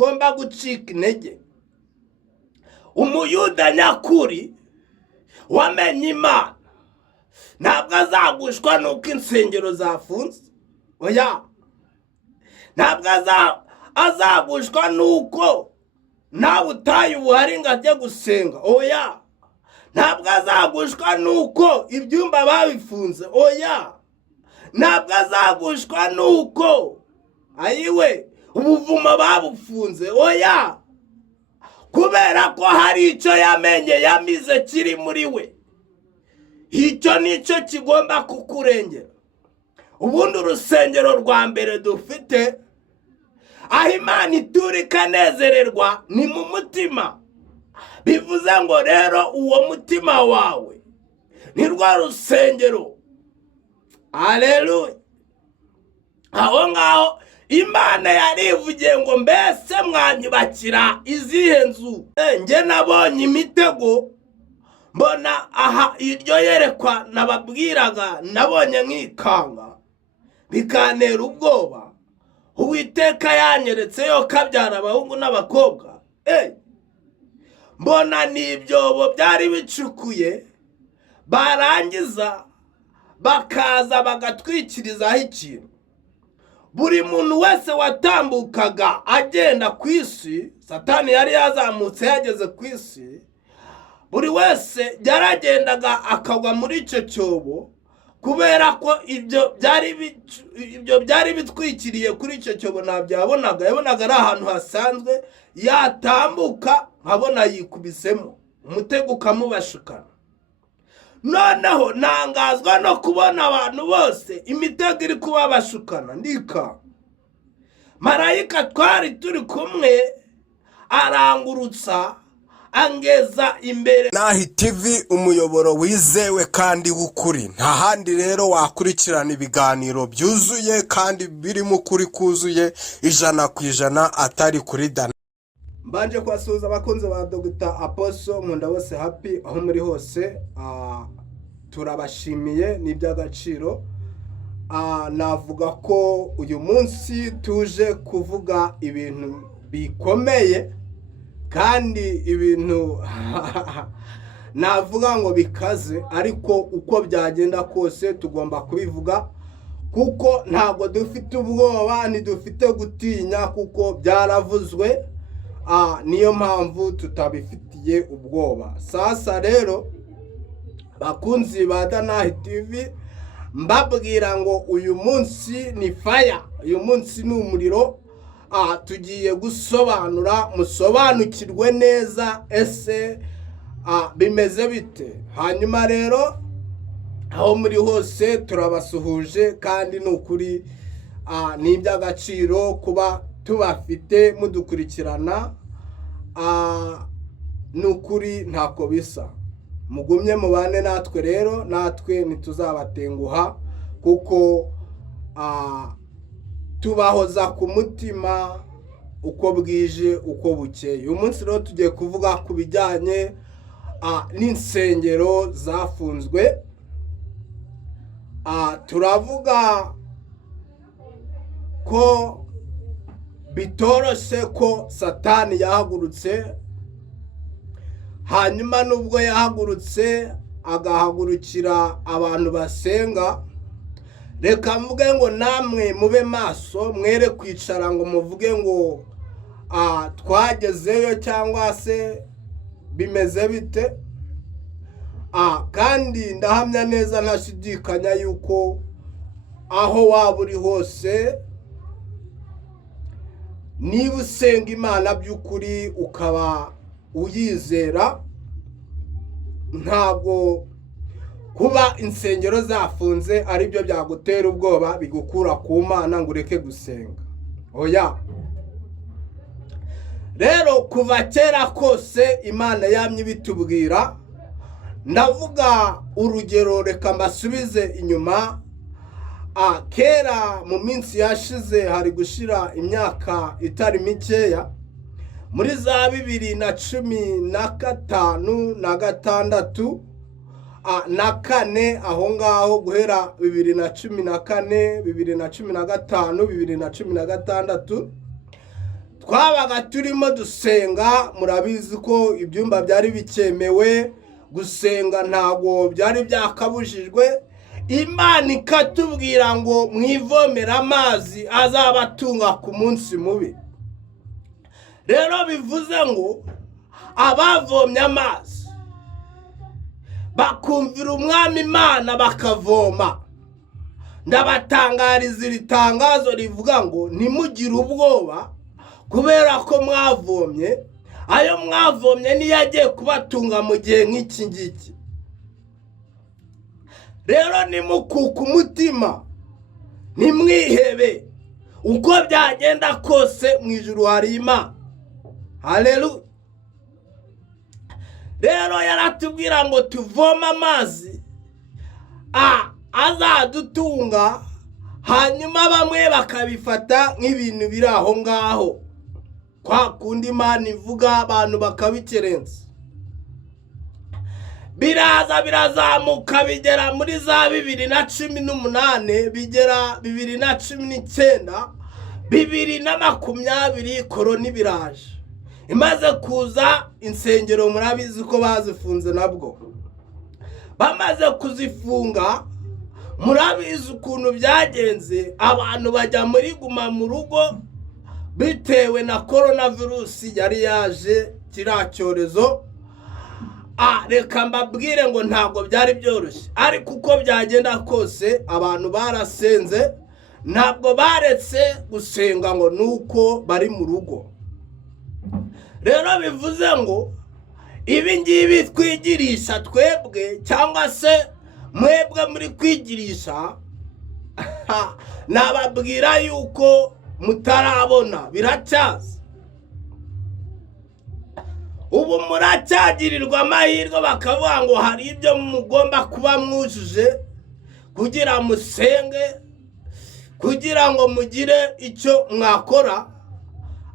tugomba gucika intege. Umuyuda nyakuri wamenye Imana ntabwo azagushwa nuko insengero zafunze. Oya, ntabwo azagushwa nuko nta butayu buhari ngo ajye gusenga. Oya, ntabwo azagushwa nuko ibyumba babifunze. Oya, ntabwo azagushwa nuko ayiwe ubuvumo babufunze. Oya, kubera ko hari icyo yamenye yamize kiri muri we. Icyo nicyo kigomba kukurengera. Ubundi urusengero rwa mbere dufite aho Imana itura ikanezererwa ni mu mutima. Bivuze ngo rero uwo mutima wawe ni rwa rusengero. Haleluya. Aho ngaho Imana yarivugiye ngo mbese mwanyubakira izihe nzu? Nge nabonye imitego, mbona aha iryo yerekwa nababwiraga nabonye nkikanga bikantera ubwoba. Uwiteka yanyeretse yo kabyara abahungu n'abakobwa. Mbona n'ibyobo byari bicukuye, barangiza bakaza bagatwikirizaho ikintu. Buri muntu wese watambukaga agenda ku isi, Satani yari yazamutse yageze ku isi, buri wese yaragendaga akagwa muri icyo cyobo, kubera ko ibyo byari bitwikiriye kuri icyo cyobo ntabyo yabonaga. Yabonaga ari ahantu hasanzwe, yatambuka nkabona yikubisemo, umutego ukamubashukana. Noneho ntangazwa no kubona abantu bose imitego iri kubabashukana. Ndika marayika twari turi kumwe arangurutsa angeza imbere. Nahi TV, umuyoboro wizewe kandi w'ukuri. Nta handi rero wakurikirana ibiganiro byuzuye kandi birimo ukuri kuzuye 100% atari kuri Dana. Mbanje kwasuhuza abakunzi ba Dr. Apostle Nkundabose Happy aho muri hose. Turabashimiye n'iby'agaciro. Navuga ko uyu munsi tuje kuvuga ibintu bikomeye kandi ibintu navuga ngo bikaze, ariko uko byagenda kose tugomba kubivuga kuko ntabwo dufite ubwoba, ntidufite gutinya kuko byaravuzwe. Niyo mpamvu tutabifitiye ubwoba. Sasa rero bakunzi ba Dana TV, mbabwira ngo uyu munsi ni fire, uyu munsi ni umuriro. Tugiye gusobanura, musobanukirwe neza ese bimeze bite. Hanyuma rero aho muri hose turabasuhuje kandi n'ukuri ni iby'agaciro kuba tubafite mudukurikirana. N'ukuri ntako bisa. Mugumye mubane natwe rero, natwe ntituzabatenguha kuko tubahoza ku mutima uko bwije uko bukeye. Uyu munsi rero tugiye kuvuga ku bijyanye n'insengero zafunzwe. Turavuga ko bitoroshe ko Satani yahagurutse, hanyuma nubwo yahagurutse agahagurukira abantu basenga. Reka mvuge ngo namwe mube maso, mwere kwicara ngo muvuge ngo twagezeyo cyangwa se bimeze bite. Kandi ndahamya neza ntashidikanya yuko aho waba uri hose, niba usenga Imana by'ukuri ukaba uyizera, ntabwo kuba insengero zafunze ari byo byagutera ubwoba bigukura ku Mana ngo ureke gusenga. Oya, rero kuva kera kose Imana yamye bitubwira. Ndavuga urugero, reka mbasubize inyuma. Kera mu minsi yashize, hari gushira imyaka itari mikeya, muri za 2015 na 6 na 4, aho ngaho guhera 2014 2015 2016, twabaga turimo dusenga, murabizi ko ibyumba byari bikemewe gusenga, ntago byari byakabujijwe. Imana ikatubwira ngo mwivomera amazi azabatunga ku munsi mubi. Rero bivuze ngo abavomye amazi bakumvira umwami Imana bakavoma, ndabatangariza iri tangazo rivuga ngo ntimugire ubwoba, kubera ko mwavomye. Ayo mwavomye niyo agiye kubatunga mu gihe nk'iki ngiki. Rero nimukuka umutima, nimwihebe, uko byagenda kose mu ijuru hari Imana. Haleluya. Rero yaratubwira ngo tuvoma amazi azadutunga, hanyuma bamwe bakabifata nk'ibintu biri aho ngaho, kwa kundi Imana ivuga abantu bakabikerenza. Biraza birazamuka bigera muri za 2018, bigera 2019, 2020 korona biraje. Imaze kuza insengero murabizi ko bazifunze nabwo. Bamaze kuzifunga, murabizi ukuntu byagenze, abantu bajya muri guma mu rugo bitewe na coronavirus yari yaje, kiriya cyorezo. Reka mbabwire ngo ntabwo byari byoroshye, ariko uko byagenda kose abantu barasenze, ntabwo baretse gusenga ngo nuko bari mu rugo. Rero bivuze ngo ibi ngibi twigirisha twebwe, cyangwa se mwebwe muri kwigirisha, nababwira yuko mutarabona, biracyaza. Ubu muracyagirirwa amahirwe, bakavuga ngo hari ibyo mugomba kuba mwujuje kugira musenge, kugira ngo mugire icyo mwakora.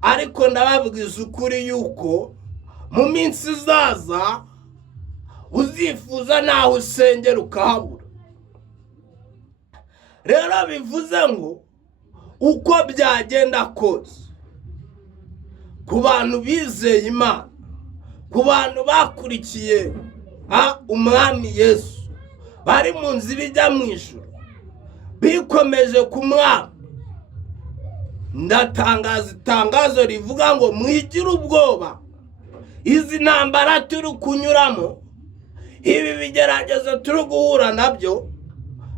Ariko ndababwiza ukuri yuko mu minsi izaza uzifuza naho usengera ukahabura. Rero bivuze ngo uko byagenda kose, ku bantu bizeye Imana, ku bantu bakurikiye umwami Yesu, bari mu nzira ijya mu ijuru, bikomeje ku mwami, ndatangaza itangazo rivuga ngo mwigire ubwoba. Izi ntambara turi kunyuramo, ibi bigeragezo turi guhura nabyo,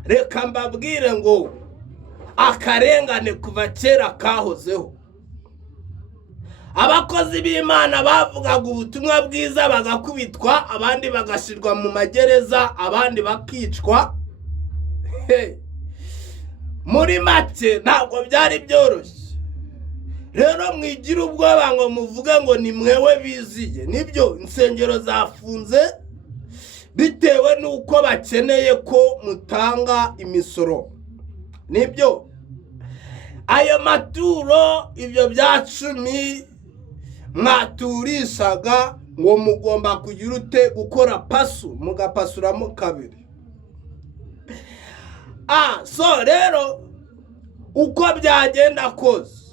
reka mbabwire ngo akarengane kuva kera kahozeho. Abakozi b'Imana bavugaga ubutumwa bwiza bagakubitwa, abandi bagashirwa mu magereza, abandi bakicwa. Muri make ntabwo byari byoroshye. Rero mwigira ubwoba ngo muvuge ngo ni mwewe biziye. Nibyo insengero zafunze bitewe nuko bakeneye ko mutanga imisoro. Nibyo ayo maturo, ibyo bya 10 mwaturishaga ngo mugomba kugira ute gukora pasu, mugapasuramo kabiri. So rero uko byagenda kose,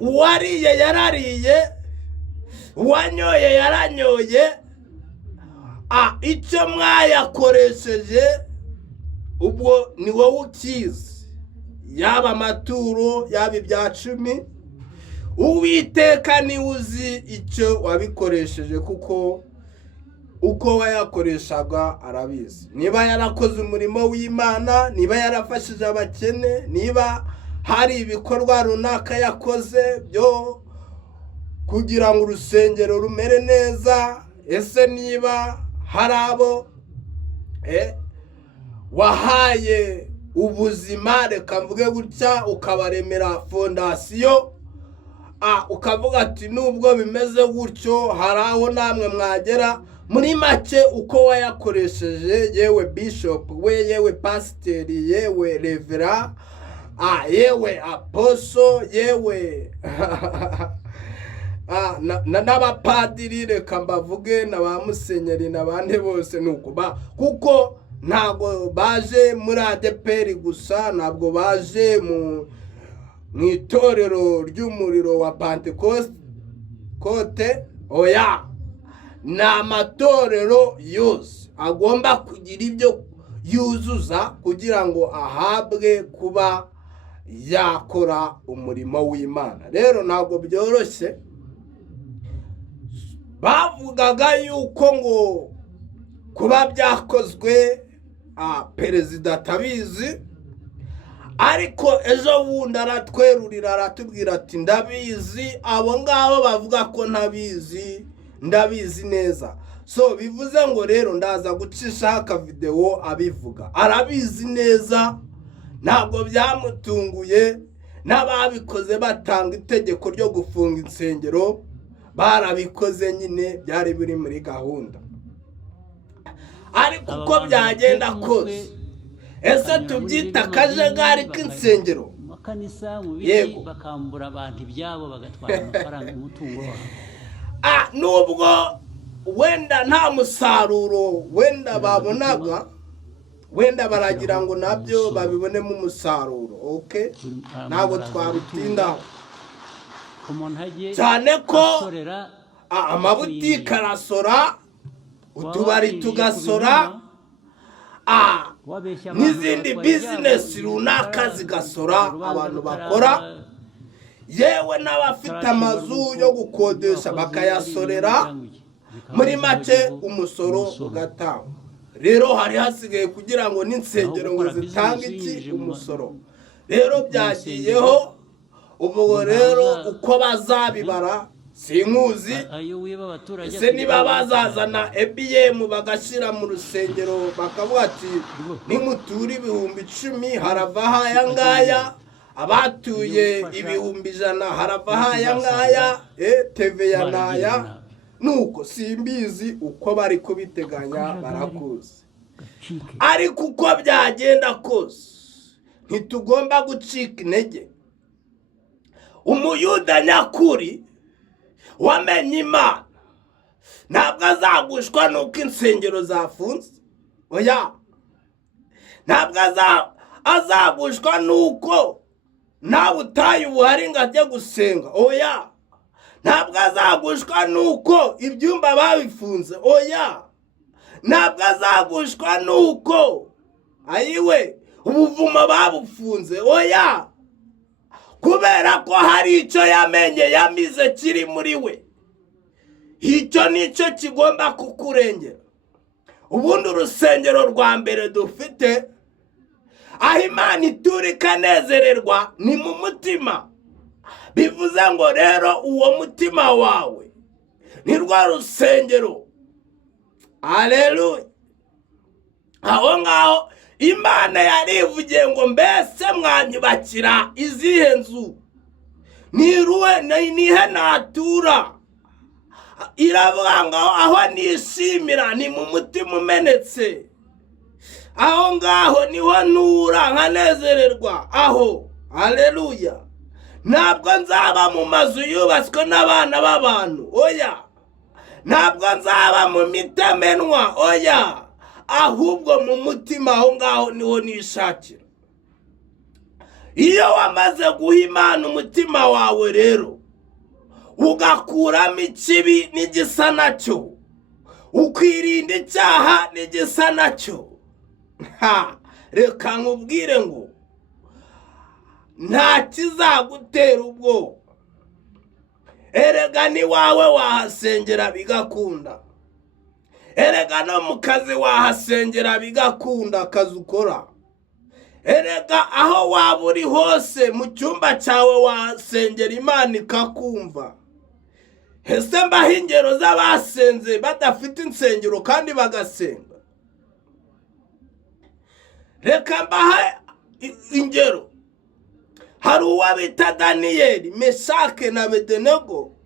uwariye yarariye, uwanyoye yaranyoye. Icyo mwayakoresheje ubwo ni wowe ukizi, yaba amaturo yaba ibya 10, Uwiteka ni uzi icyo wabikoresheje, kuko uko wayakoreshaga arabizi. Niba yarakoze umurimo w'Imana, niba yarafashije abakene, niba hari ibikorwa runaka yakoze byo kugira ngo urusengero rumere neza, ese niba hari abo wahaye ubuzima, reka mvuge gutya, ukabaremera fondasiyo, ukavuga ati nubwo bimeze gutyo hari aho namwe mwagera. Muri make uko wayakoresheje, yewe bishop we, yewe pasiteri, yewe revera, yewe aposo, yewe n'abapadiri, reka mbavuge na ba musenyeri n'abandi bose, nuko kuko ntabwo baje muri ADPR gusa, ntabwo baje mu itorero ry'umuriro wa Pentekote, oya, ni amatorero yose agomba kugira ibyo yuzuza kugira ngo ahabwe kuba yakora umurimo w'Imana. Rero ntabwo byoroshye. Bavugaga yuko ngo kuba byakozwe perezida atabizi, ariko ejo bundi aratwerurira aratubwira ati ndabizi, abo ngabo bavuga ko ntabizi ndabizi neza. So bivuze ngo rero ndaza gucishaho akavideo abivuga, arabizi neza, ntabwo byamutunguye. N'ababikoze batanga itegeko ryo gufunga insengero barabikoze nyine, byari biri muri gahunda. Ariko uko byagenda kose, ese tubyita akajagari k'insengero? Makanisa mu biki bakambura abantu ibyabo bagatwara amafaranga umutungo wabo. Nubwo wenda nta musaruro wenda babonaga, wenda baragira ngo nabyo babibonemo umusaruro. Okay, ntabwo twabitindaho cyane ko amabutike arasora, utubari tugasora, n'izindi bizinesi runaka zigasora, abantu bakora, yewe n'abafite amazu yo gukodesha bakayasorera. Muri make umusoro ugatangwa. Rero hari hasigaye kugira ngo n'insengero ngo zitange iki? Umusoro. Rero byagiyeho. Ubwo rero uko bazabibara sinkuzi. Ese niba bazazana EBM bagashyira mu rusengero bakavuga ati nimutura ibihumbi 10 harava aya ngaya, abatuye ibihumbi 100 harava aya ngaya, TVA naya, nuko simbizi uko bari kubiteganya barakuzi. Ariko uko byagenda kose ntitugomba gucika intege. Umuyuda nyakuri wamenye Imana ntabwo azagushwa nuko insengero zafunze, oya, ntabwo azagushwa nuko nawe utaye ubuhari ngo ajye gusenga, oya, ntabwo azagushwa nuko ibyumba babifunze, oya, ntabwo azagushwa nuko ayiwe ubuvuma babufunze, oya, kubera ko hari icyo yamenye yamize kiri muri we. Icyo nicyo kigomba kukurengera. Ubundi urusengero rwa mbere dufite aho Imana itura ikanezererwa ni mu mutima. Bivuze ngo rero uwo mutima wawe ni rwa rusengero. Haleluya. Aho ngaho Imana yarivugiye ngo mbese mwanyubakira izihe nzu? Nihe natura? Iravuga ngo aho nishimira ni mu mutima umenetse. Aho ngaho niho ntura nkanezererwa aho. Haleluya. Ntabwo nzaba mu mazu yubatswe n'abana b'abantu, oya. Ntabwo nzaba mu mitamenwa, oya. Ahubwo mu mutima aho ngaho niho nishakira. Iyo wamaze guha Imana umutima wawe rero, ugakuramo ikibi n'igisa nacyo, ukirinda icyaha n'igisa nacyo, reka nkubwire ngo nta kizagutera ubwoba. Erega ni wawe wahasengera bigakunda. Erega no mu kazi wahasengera bigakunda akazi ukora. Erega aho waba uri hose mu cyumba cyawe wahasengera Imana ikakumva. Ese mbaho ingero z'abasenze badafite insengero kandi bagasenga? Reka mbaha ingero. Hari uwo bita Daniyeli, Meshake na Abedenego.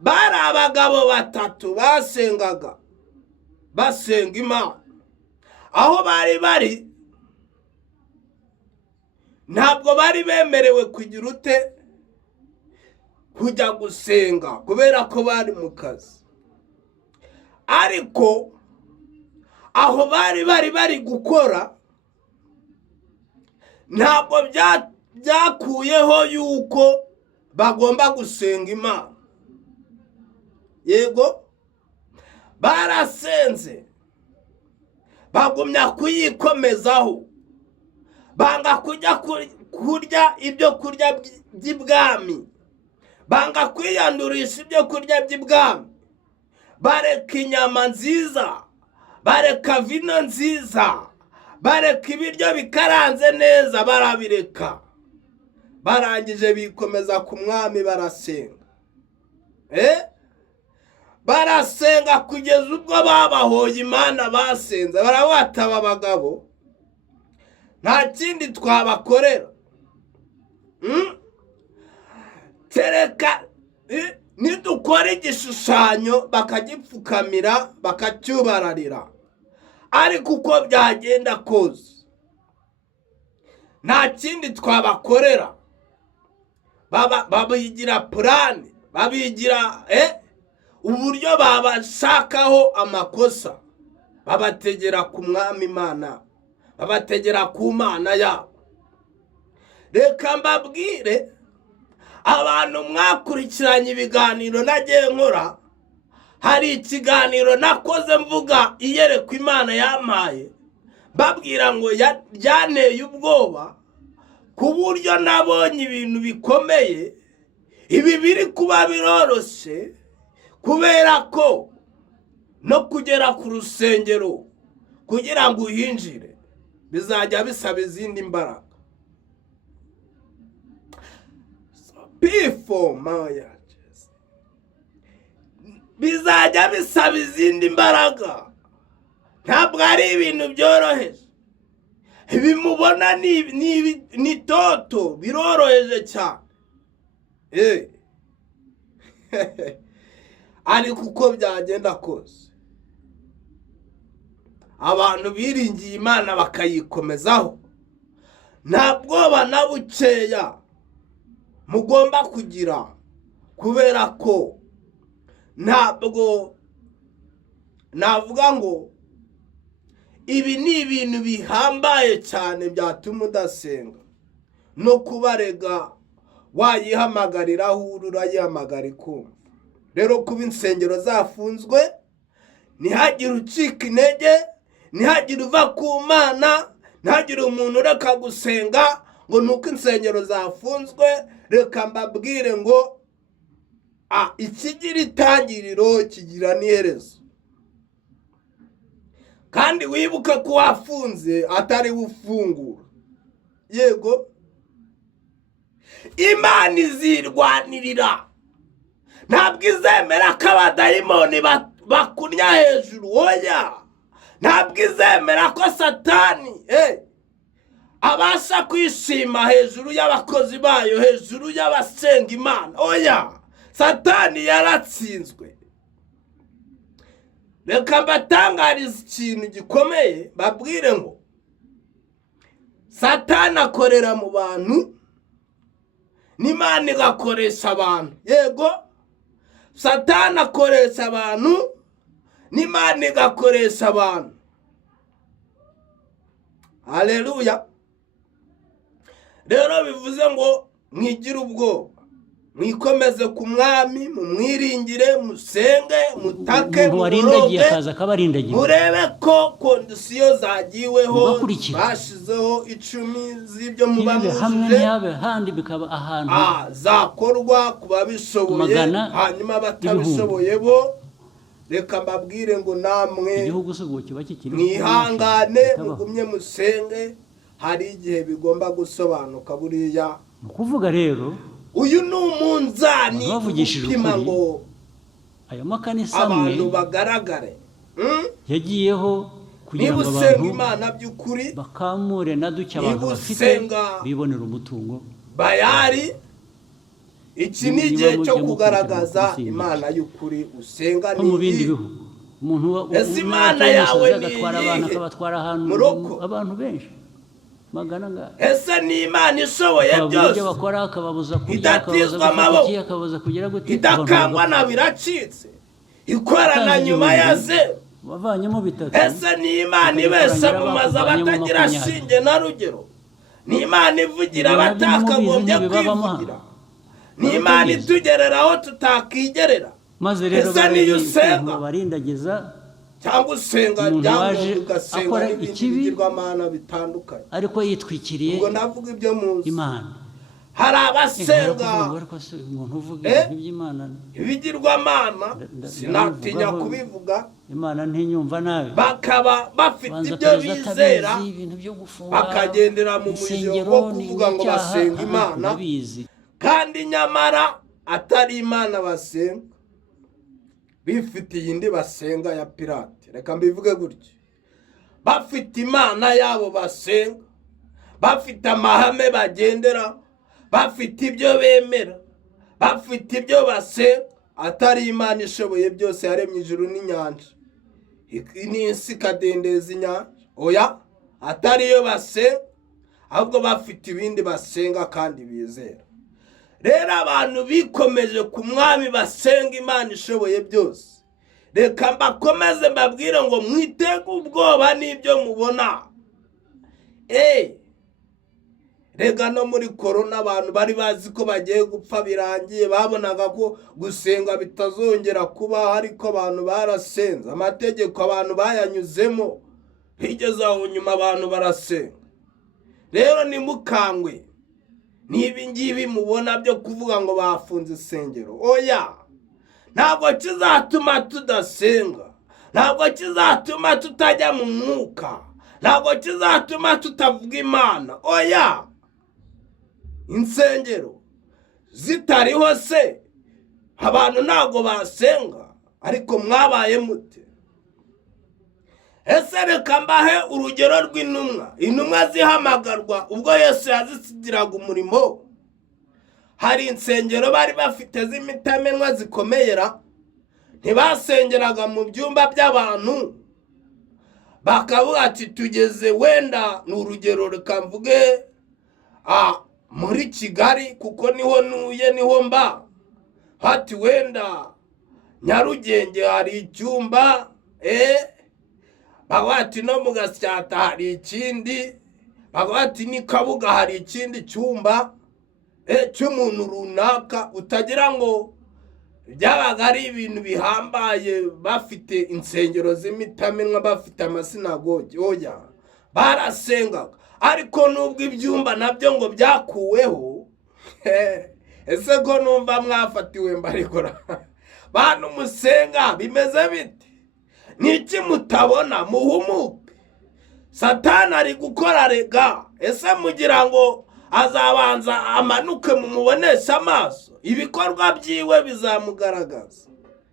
Bari abagabo batatu basengaga, basenga Imana. Aho bari ntabwo bari bemerewe kugira ute kujya gusenga kubera ko bari mu kazi. Ariko aho bari gukora ntabwo byakuyeho yuko bagomba gusenga Imana. Yego, barasenze bagumya kuyikomezaho, banga kujya kurya ibyo kurya by'ibwami, banga kwiyandurisha ibyo kurya by'ibwami, bareka inyama nziza, bareka vino nziza, bareka ibiryo bikaranze neza, barabireka. Barangije bikomeza ku mwami barasenga. Barasenga kugeza ubwo babahoye Imana basenze. Barawataba abagabo, nta kindi twabakorera. Tereka nidukora igishushanyo bakagipfukamira bakacyubararira, ariko uko byagenda kose nta kindi twabakorera. Babigira plan, babigira uburyo babashakaho amakosa, babategera ku mwami Imana, babategera ku Mana yabo. Reka mbabwire abantu mwakurikiranye ibiganiro nagiye nkora, hari ikiganiro nakoze mvuga iyerekwa Imana yampaye, babwira ngo byanteye ubwoba ku buryo nabonye ibintu bikomeye. Ibi biri kuba biroroshe kubera ko no kugera ku rusengero kugira ngo uhinjire bizajya bisaba izindi mbaraga. Bizajya bisaba izindi mbaraga, ntabwo ari ibintu byoroheje. Bimubona ni toto, biroroheje cyane. Ariko uko byagenda kose abantu biringiye Imana bakayikomezaho, nta bwoba na bukeya mugomba kugira, kubera ko ntabwo navuga ngo ibi ni ibintu bihambaye cyane byatuma udasenga. No kubarega wayihamagarira aho uri, urayihamagara ikumva. Rero kuba insengero zafunzwe, ntihagire ucika intege, ntihagire uva ku Mana, ntihagire umuntu ureka gusenga ngo nuko insengero zafunzwe. Reka mbabwire ngo ikigira itangiriro kigira n'iherezo. Kandi wibuke ko wafunze atari ufungura. Yego, Imana izirwanirira, ntabwo izemera ko abadayimoni bakunya hejuru. Oya, ntabwo izemera ko Satani abasha kwishima hejuru y'abakozi bayo, hejuru y'abasenga Imana. Oya, Satani yaratsinzwe. Reka mbatangarize ikintu gikomeye, babwire ngo Satani akorera mu bantu, n'Imana igakoresha abantu. Yego, Satani akoresha abantu, n'Imana igakoresha abantu. Haleluya. Rero bivuze ngo mwigire ubwoba, mwikomeze ku mwami, mumwiringire, musenge, mutake, muboroge, murebe ko kondisiyo zagiweho, bashizeho 10 z'ibyo muba mujuje zakorwa ku babishoboye, hanyuma batabishoboye bo reka mbabwire ngo namwe mwihangane, mugumye musenge. Hari igihe bigomba gusobanuka buriya. Kuvuga rero uyu ni umunzani upima ngo ayo makanisa amwe abantu bagaragare yagiyeho kugira ngo abantu Imana by'ukuri bakamure na duke abantu bafite bibonera umutungo bayari. Iki ni igihe cyo kugaragaza Imana y'ukuri usenga. Ni mu bindi bihugu umuntu Imana yawe ni akabatwara ahantu abantu benshi magana nga. Ese ni Imana ishoboye byose, idatizwa amaboko, idakangwa na biracitse, ikorana nyuma ya ze. Ese ni Imana ibesha mu mazu abatagira shinge na rugero. ni Imana ivugira abatakagombye kwivugira, ni Imana itugerera aho tutakigerera. maze rero ese niyo usenga barindagiza cyangwa usenga waje ugasenga akora n'ibindi ikibi, bigirwamana bitandukanye, ariko yitwikiriye ubwo navuga ibyo munsi. Imana. hari abasenga umuntu uvuga iby'Imana ibigirwamana, sinatinya kubivuga, Imana ntinyumva nabi, bakaba bafite ibyo bizera bakagendera mu mujyo wo kuvuga ngo basenga Imana, kandi nyamara atari Imana basenga, bifitiye indi basenga ya pirate. Reka mbivuge gutya, bafite Imana yabo basenga, bafite amahame bagendera, bafite ibyo bemera, bafite ibyo basenga, atari Imana ishoboye byose yaremye ijuru n'inyanja n'isi ikadendeza inyanja. Oya, atari yo basenga, ahubwo bafite ibindi basenga kandi bizera. Rero abantu bikomeje ku mwami basenga Imana ishoboye byose, reka mbakomeze mbabwire ngo mwitege ubwoba n'ibyo mubona. Rega no muri korona abantu bari bazi ko bagiye gupfa birangiye, babonaga ko gusenga bitazongera kuba, ariko abantu barasenze, amategeko abantu bayanyuzemo, bigeze aho nyuma abantu barasenga. Rero nimukangwe nibi ngibi mubona byo kuvuga ngo bafunze insengero. Oya, ntabwo kizatuma tudasenga, ntabwo kizatuma tutajya mu mwuka, ntabwo kizatuma tutavuga Imana. Oya, insengero zitariho se abantu ntabwo basenga, ariko mwabaye mute? Ese reka mbahe urugero rw'intumwa. Intumwa zihamagarwa ubwo Yesu yazisigiraga umurimo, hari insengero bari bafite z'imitamenwa zikomeyera, ntibasengeraga mu byumba by'abantu, bakavuga ati tugeze wenda ni urugero, reka mvuge muri Kigali kuko niho nuye niho mba, hati wenda Nyarugenge hari icyumba, bagwati no mu Gasyata hari ikindi, bagwati ni Kabuga hari ikindi cyumba cy'umuntu runaka, utagira ngo byabaga ari ibintu bihambaye, bafite insengero z'imitamenwa, bafite amasinagogi. Oya, barasengaga, ariko nubwo ibyumba nabyo ngo byakuweho, ese ko numva mwafatiwe mbarikora bantu musenga bimeze bite? Niki mutabona? Muhumuke, Satani ari gukora. Rega, ese mugira ngo azabanza amanuke mumubonesha amaso? Ibikorwa byiwe bizamugaragaza.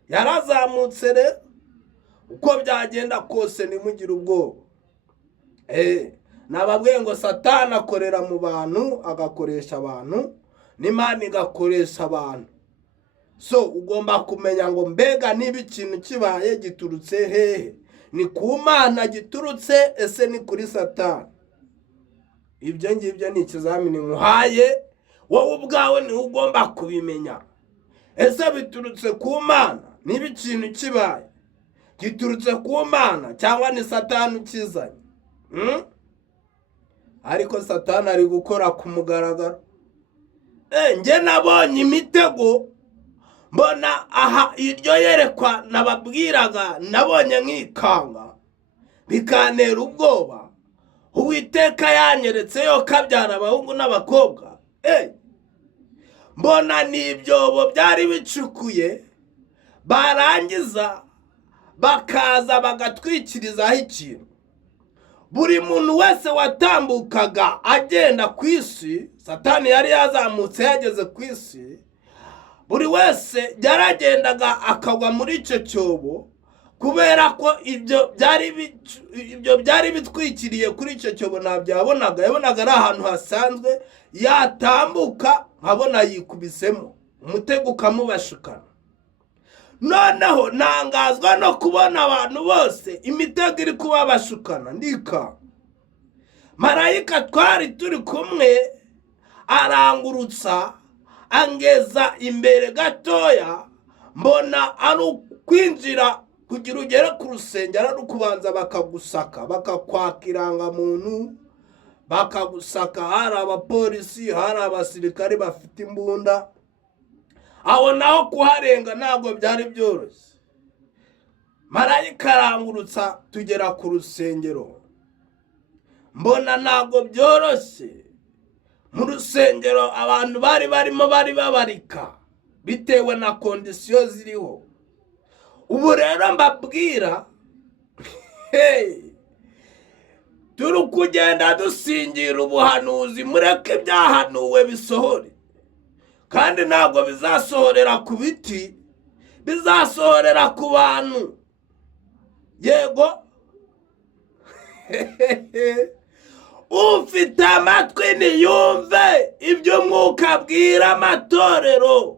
Yarazamutse rero, uko byagenda kose nimugire ubwoba. Nababwiye ngo Satani akorera mu bantu, agakoresha abantu, n'Imana igakoresha abantu. So ugomba kumenya ngo mbega niba ikintu kibaye giturutse hehe? Ni ku Mana giturutse, ese ni kuri Satani? Ibyo ngibyo ni ikizamini nkuhaye, wowe ubwawe ni ugomba kubimenya. Ese biturutse ku Mana? Niba ikintu kibaye giturutse ku Mana cyangwa ni Satani ukizanye? Ariko Satani ari gukora ku mugaragaro. Nge nabonye imitego, mbona aha iryo yerekwa nababwiraga, nabonye nkikanga bikantera ubwoba. Uwiteka yanyeretse yo kabyara abahungu n'abakobwa, mbona n'ibyobo byari bicukuye, barangiza bakaza bagatwikirizaho ikintu. Buri muntu wese watambukaga agenda ku isi, Satani yari yazamutse yageze ku isi, buri wese yaragendaga akagwa muri icyo cyobo, kubera ko ibyo byari bitwikiriye kuri icyo cyobo ntabyo yabonaga. Yabonaga ari ahantu hasanzwe, yatambuka nkabona yikubisemo, umutego ukamubashukana. Noneho ntangazwa no kubona abantu bose imitego iri kubabashukana. Ndika marayika twari turi kumwe arangurutsa angeza imbere gatoya, mbona ari ukwinjira kugira ugere ku rusengero, ari ukubanza bakagusaka, bakakwaka irangamuntu, bakagusaka, hari abapolisi, hari abasirikare bafite imbunda. Aho naho kuharenga ntabwo byari byoroshye. Marayika arangurutsa tugera ku rusengero, mbona ntabwo byoroshye. Mu rusengero abantu bari barimo bari babarika bitewe na kondisiyo ziriho. Ubu rero mbabwira, turi kugenda dusingira ubuhanuzi, mureke ibyahanuwe bisohore. Kandi ntabwo bizasohorera ku biti, bizasohorera ku bantu. Yego. Ufite amatwi niyumve ibyo Mwuka abwira amatorero.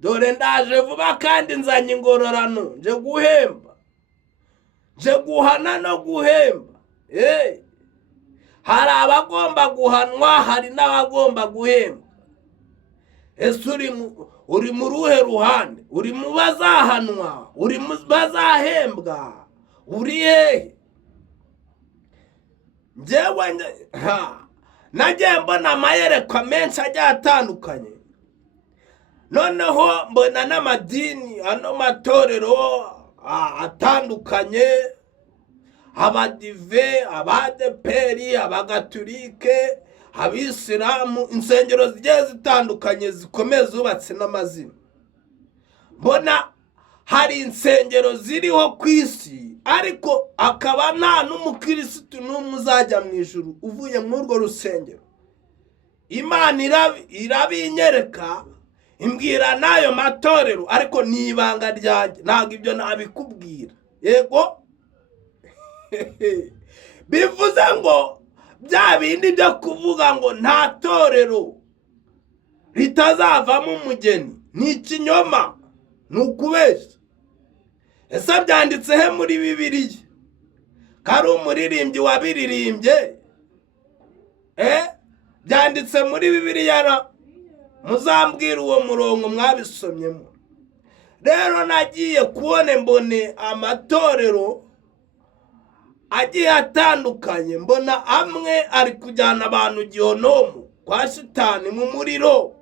Dore ndaje vuba kandi nzanye ingororano, nje guhemba, nje guhana no guhemba. Hari abagomba guhanwa, hari n'abagomba guhemba. Ese uri mu ruhe ruhande? Uri mu bazahanwa? Uri mu bazahembwa? Uri hehe? Njyewe nagiye mbona amayerekwa menshi agiye atandukanye. Noneho mbona n'amadini, ano matorero atandukanye, abadive, abadeperi, abagatulike, abisilamu, insengero zigiye zitandukanye zikomeye zubatse n'amazina. Mbona hari insengero ziriho ku isi, ariko akaba nta n'umukirisitu n'umwe uzajya mu ijuru uvuye muri urwo rusengero. Imana irabinyereka, imbwira n'ayo matorero, ariko ni ibanga ryanjye, ntabwo ibyo nabikubwira. Yego. Bivuze ngo bya bindi byo kuvuga ngo nta torero ritazavamo umugeni ni ikinyoma, ni ukubeshya. Ese byanditse he muri Bibiliya? Kari umuririmbyi wabiririmbye? Byanditse muri Bibiliya? Muzambwira uwo murongo mwabisomyemo. Rero nagiye kubona mbone amatorero agiye atandukanye, mbona amwe ari kujyana abantu Gihonomu kwa Shitani mu muriro.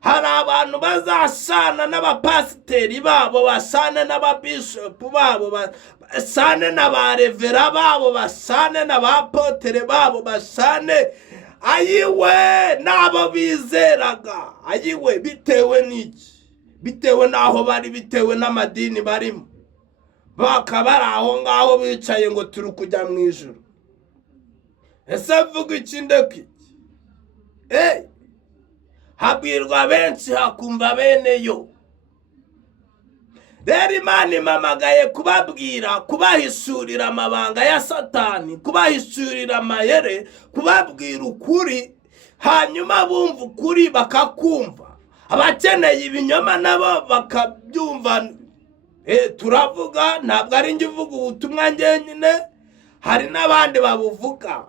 Hari abantu bazasana n'abapasiteri babo, basane n'ababishopu babo, basane n'abarevera babo, basane n'abapotere babo, basane ayiwe n'abo bizeraga. Ayiwe bitewe n'iki? Bitewe n'aho bari, bitewe n'amadini barimo. Bakaba ari aho ngaho bicaye ngo turi kujya mu ijuru. Ese vuga iki ndeki? Habwirwa benshi hakumva bene yo. Rero Imana impamagaye kubabwira, kubahishurira amabanga ya Satani, kubahishurira amayere, kubabwira ukuri, hanyuma bumva ukuri bakakumva. Abakeneye ibinyoma nabo bakabyumva. Turavuga, ntabwo ari njye uvuga ubutumwa njyenyine, hari n'abandi babuvuga.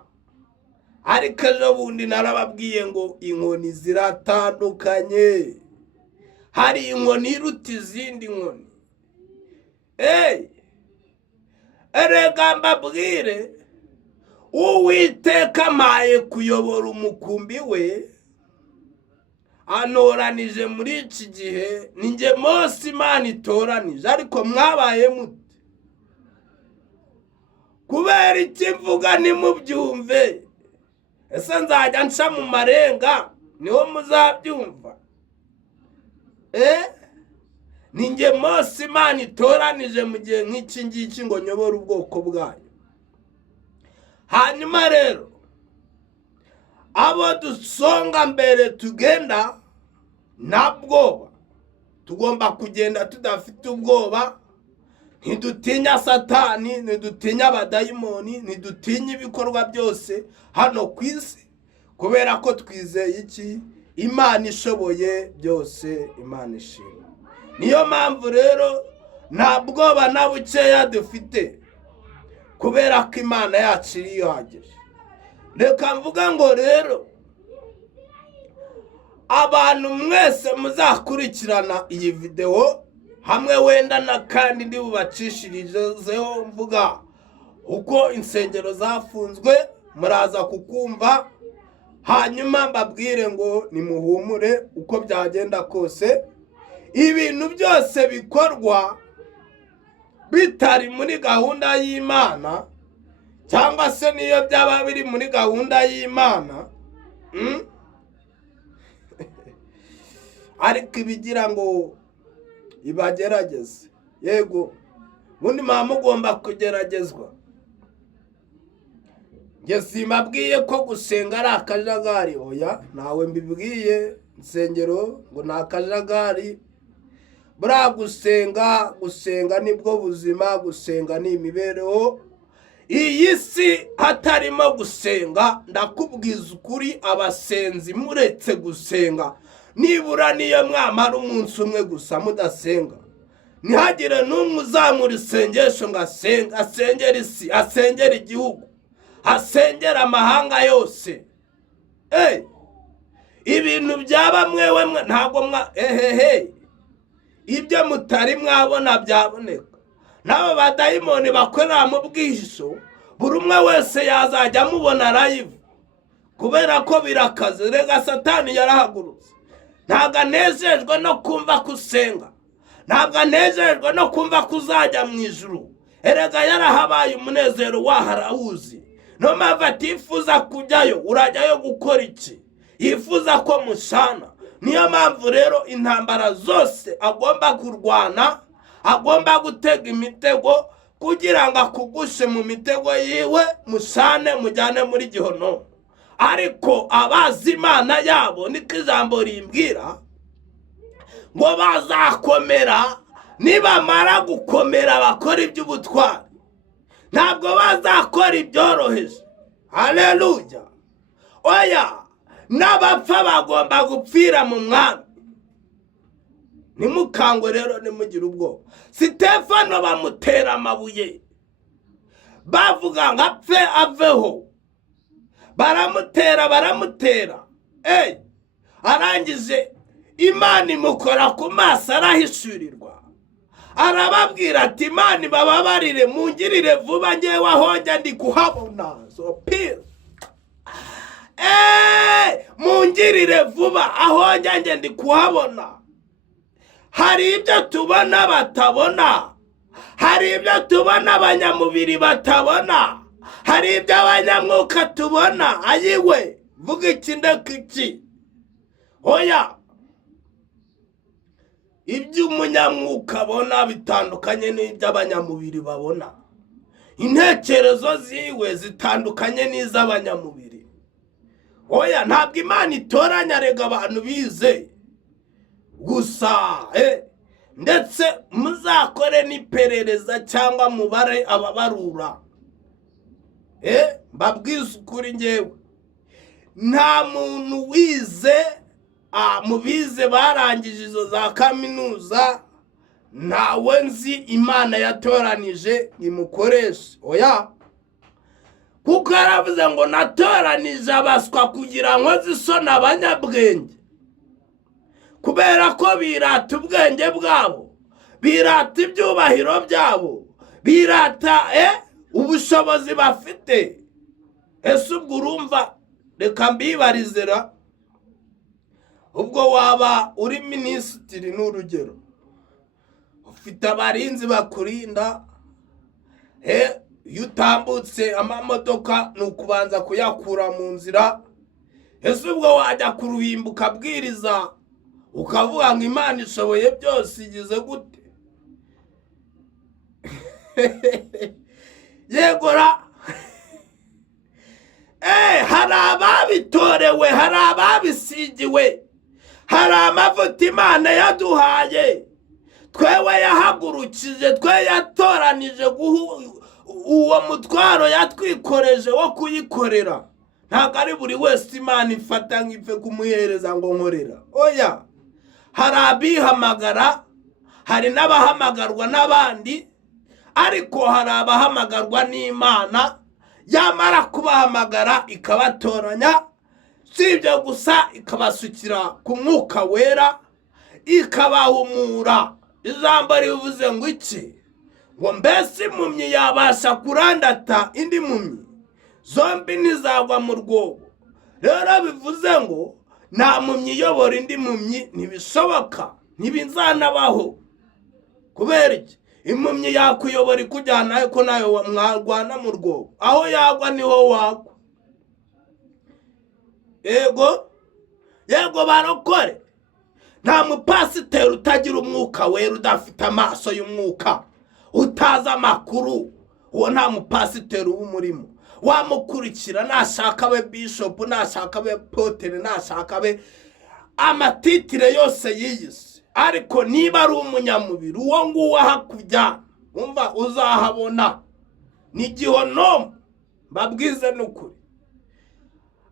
Ariko ejo bundi narababwiye ngo inkoni ziratandukanye. Hari inkoni iruta izindi nkoni. Erega mbabwire, Uwiteka amaye kuyobora umukumbi we, anoranije muri iki gihe, ni njye Mose Imana itoranije. Ariko mwabaye mute? Kubera iki mvuga nimubyumve? Ese nzajya nca mu marenga niho muzabyumva? Ni njye Mose Imana itoranije mu gihe nk'iki ngiki ngo nyobore ubwoko bwayo. Hanyuma rero abo dusonga mbere tugenda nta bwoba. Tugomba kugenda tudafite ubwoba. Ntidutinya Satani, ntidutinya abadayimoni, ntidutinya ibikorwa byose hano ku isi, kubera ko twizeye iki? Imana ishoboye byose. Imana ishimwe. Niyo mpamvu rero nta bwoba na bukeya dufite, kubera ko Imana yacu irihagije. Reka mvuga ngo rero abantu mwese muzakurikirana iyi video, hamwe wenda na kandi ndi bubacishirizeho mvuga uko insengero zafunzwe, muraza kukumva, hanyuma mbabwire ngo nimuhumure uko byagenda kose. Ibintu byose bikorwa bitari muri gahunda y'Imana, cyangwa se niyo byaba biri muri gahunda y'Imana, ariko ibigira ngo ibagerageze. Yego, bundi mama mugomba kugeragezwa. Nge simbabwiye ko gusenga ari akajagari, oya, nawe mbibwiye. Insengero ngo ni akajagari. Buriya gusenga nibwo buzima, gusenga ni imibereho. Iyi si hatarimo gusenga, ndakubwiza ukuri, abasenzi muretse gusenga, nibura niyo mwamara umunsi umwe gusa mudasenga, ntihagire n'umwe uzamura isengesho ngo asengera isi, asengera igihugu, asengera amahanga yose. Ibintu byaba mwewe ntabwo ibyo mutari mwabona byaboneka. N'abo badayimoni bakorera mu bwihisho, buri umwe wese yazajya amubona live, kubera ko birakaze. Rega Satani yarahagurutse. Ntabwo anezejwe no kumva kusenga, ntabwo anezejwe no kumva kuzajya mu ijuru. Erega yarahabaye umunezero waharawuzi. No mpamvu atifuza kujyayo. Urajyayo gukora iki? Yifuza ko mushana. Niyo mpamvu rero intambara zose agomba kurwana, agomba gutega imitego kugira ngo akugushe mu mitego yiwe, mushane mujyane muri gihono. Ariko abazi Imana yabo niko ijambo rimbwira ngo bazakomera. Nibamara gukomera bakora iby'ubutwari, ntabwo bazakora ibyoroheje. Haleluya. Oya, n'abapfa bagomba gupfira mu mwami. Nimukangwe rero, nimugire ubwoba. Sitefano bamutera amabuye, bavuga ngo apfe aveho. Baramutera. Arangije Imana imukora ku maso, arahishurirwa. Arababwira ati, Imana ibababarire, mungirire vuba, ngewe aho njya ndi kuhabona. So peace. Mungirire vuba, aho njya ndi kuhabona. Hari ibyo tubona batabona, hari ibyo tubona abanyamubiri batabona, hari ibyo abanyamwuka tubona. Ayiwe, vuga iki ndeka iki? Oya, ibyo umunyamwuka abona bitandukanye n'ibyo abanyamubiri babona. Intekerezo ziwe zitandukanye n'iz'abanyamubiri. Oya, ntabwo Imana itoranya rega abantu bize gusa. Ndetse muzakore n'iperereza cyangwa mubare ababarura. Mbabwiza ukuri ngewe, nta muntu wize, mu bize barangije izo za kaminuza, ntawe nzi Imana yatoranije imukoresha. Oya, kuko yaravuze ngo natoranije abaswa kugira ngo zisone abanyabwenge. Kubera ko birata ubwenge bwabo, birata ibyubahiro byabo, birata ubushobozi bafite. Ese ubwo urumva, reka mbibarizera, ubwo waba uri minisitiri n'urugero, ufite abarinzi bakurinda, iyo utambutse amamodoka ni ukubanza kuyakura mu nzira. Ese ubwo wajya ku ruhimbi ukabwiriza, ukavuga ngo Imana ishoboye byose, igize gute? Yegora. Hari ababitorewe, hari ababisigiwe, hari amavuta Imana yaduhaye, twewe yahagurukije, twe yatoranije uwo mutwaro yatwikoreje wo kuyikorera. Ntabwo ari buri wese Imana ifata nk'ipfe kumuhereza ngo nkorera. Oya, hari abihamagara, hari n'abahamagarwa n'abandi, ariko hari abahamagarwa n'Imana, yamara kubahamagara ikabatoranya. Si ibyo gusa, ikabasukira ku mwuka wera, ikabahumura. Ijambo rivuze ngo iki? Ngo mbese impumyi yabasha kurandata indi mpumyi? zombi ntizagwa mu rwobo. Rero bivuze ngo nta mpumyi iyobora indi mpumyi, ntibishoboka, ntibizanabaho. Kubera iki? Impumyi yakuyobora ikujyana ariko nayo mwarwana mu rwobo, aho yagwa niho wagwa. Yego barokore, nta mupasiteri utagira umwuka wera, udafite amaso y'umwuka, utazi amakuru, uwo nta mupasiteri w'umurimo. Wamukurikira nashaka abe bishop, nashaka abe potere, nashaka abe amatitire yose yiyise, ariko niba ari umunyamubiri, uwo nguwo hakujyana umva uzahabona ni gihonomu, mbabwize n'ukuri.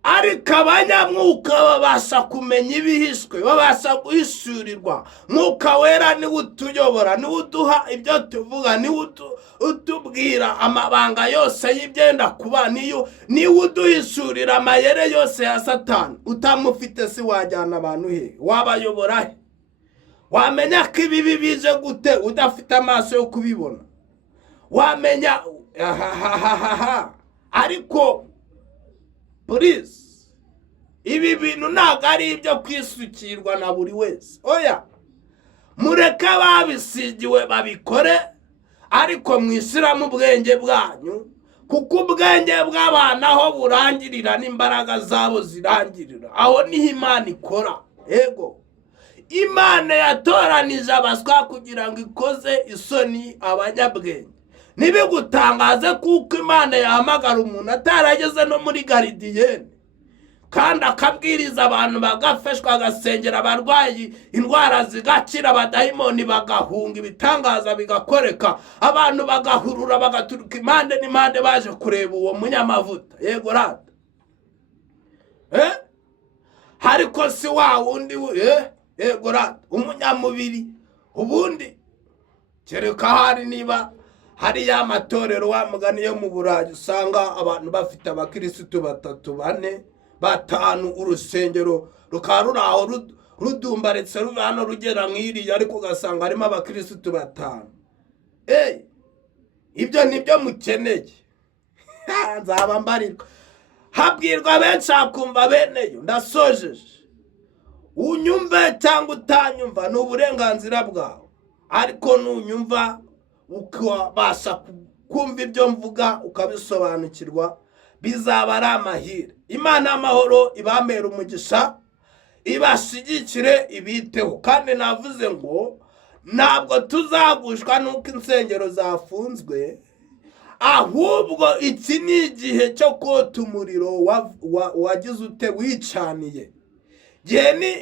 Ariko abanyamwuka babasha kumenya ibihishwe, babasha guhishurirwa. Mwuka wera niwe utuyobora, niwe uduha ibyo tuvuga, niwe utubwira amabanga yose y'ibyenda kuba, niwe uduhishurira amayere yose ya Satani. Utamufite si wajyana abantu he? Wabayobora he? Wamenya ko ibibi bije gute udafite amaso yo kubibona? Wamenya ariko please, ibi bintu ntabwo ari ibyo kwisukirwa na buri wese. Oya, mureke babisigiwe babikore, ariko mwishyiramo ubwenge bwanyu, kuko ubwenge bw'abana aho burangirira n'imbaraga zabo zirangirira. Aho niho Imana ikora. Ego, Imana yatoranije abaswa kugira ngo ikoze isoni abanyabwenge. Ntibigutangaze kuko Imana yahamagara umuntu atarageze no muri garidiyene, kandi akabwiriza abantu bagafashwa, agasengera abarwayi, indwara zigakira, abadayimoni bagahunga, ibitangaza bigakoreka, abantu bagahurura bagaturuka impande n'impande baje kureba uwo munyamavuta. Yego rata, ariko si wa wundi yego rata umunyamubiri. Ubundi kereka hari niba hari ya matorero wa mugani yo mu Burayi usanga abantu bafite abakirisitu 3, 4, 5, urusengero rukaruraho rudumbaretse ruvano rugera nk'iriya, ariko ugasanga harimo abakirisitu 5. Ibyo nibyo mukeneye. Nzaba mbarirwa, habwirwa benshi akumva beneyo. Ndasojeje, unyumve cyangwa utanyumva ni uburenganzira bwawe, ariko nunyumva ukabasha kumva ibyo mvuga ukabisobanukirwa, bizaba ari amahire. Imana y'amahoro ibamera umugisha, ibashigikire, ibiteho. Kandi navuze ngo ntabwo tuzagushwa nuko insengero zafunzwe, ahubwo iki ni igihe cyo kota umuriro wagize ute wicaniye.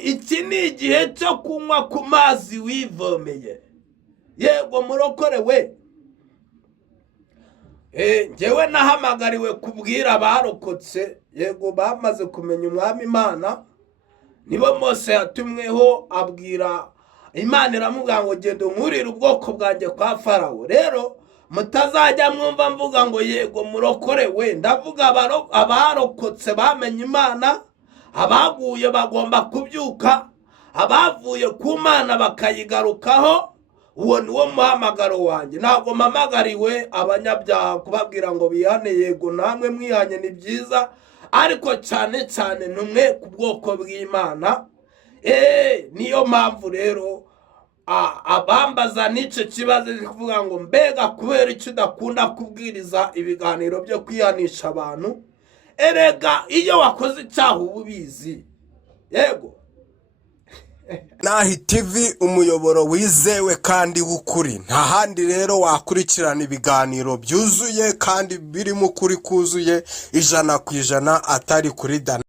Iki ni igihe cyo kunywa ku mazi wivomeye. Yego murokore we, njyewe nahamagariwe kubwira abarokotse, yego bamaze kumenya umwami Imana, nibo Mose yatumweho abwira Imana, iramubwira ngo genda unkurire ubwoko bwanjye kwa Farawo. Rero mutazajya mwumva mvuga ngo yego murokore we, ndavuga abarokotse bamenye Imana, abaguye bagomba kubyuka, abavuye ku Mana bakayigarukaho. Uwo niwo muhamagaro wanjye. Ntabwo mpamagariwe abanyabyaha kubabwira ngo bihane. Yego namwe mwihanye ni byiza, ariko cyane cyane numwe ku bwoko bw'Imana. Niyo mpamvu rero abambaza n'icyo kibazo kuvuga ngo mbega kubera icyo udakunda kubwiriza ibiganiro byo kwihanisha abantu. Erega iyo wakoze icyaha uba ubizi. Yego, Nahi TV umuyoboro wizewe kandi w'ukuri. Nta handi rero wakurikirana ibiganiro byuzuye kandi birimo ukuri kuzuye 100% atari kuri Dana.